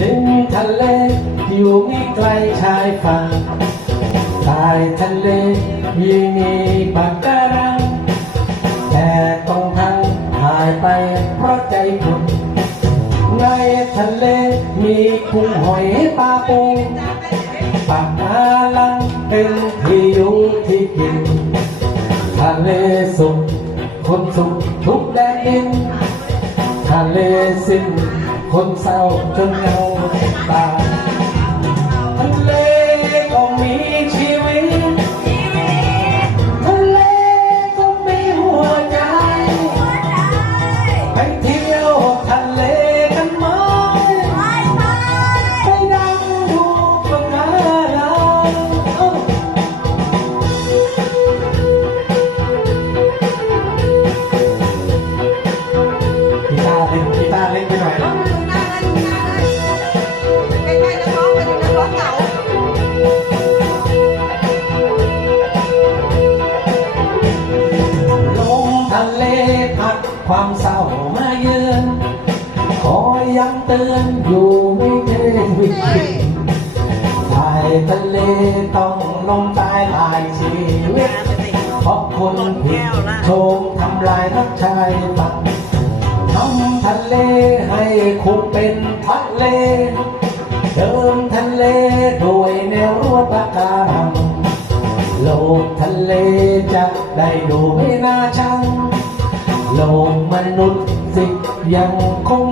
ริมทะเลอยู่ไม่ไกลชายฝั่งใต้ทะเลยังมีปะการังแต่ตรงทางหายไปเพราะใจคุณในทะเลมีกุ้งหอยปลาปูปะการังเป็นที่อยู่ที่กินทะเลสุขคนสุขทุกแดนดินทะเลสิ้นคนเศร้าจนเงาตาทะเลก็มีชีวิตทะเลก็มีหัวใจไปเที่ยวทะเลกันไหมไปดำดูปะการังกีตาร์เล่นไปหน่อยนะลมทะเลพัดความเศร้ามาเยือนคอยย้ำเตือนอยู่ไม่เคยวิคิดชายทะเลต้องลงตายหลายชีวิตเพราะคนผิดโชงทำลายทักชายฝั่งทำทะเลให้คุกเป็นทะเลเดิมทะเลโดยแนวรั้วปะการังโลกทะเลจะได้ดูไม่น่าชังโลกมนุษย์สิยังคง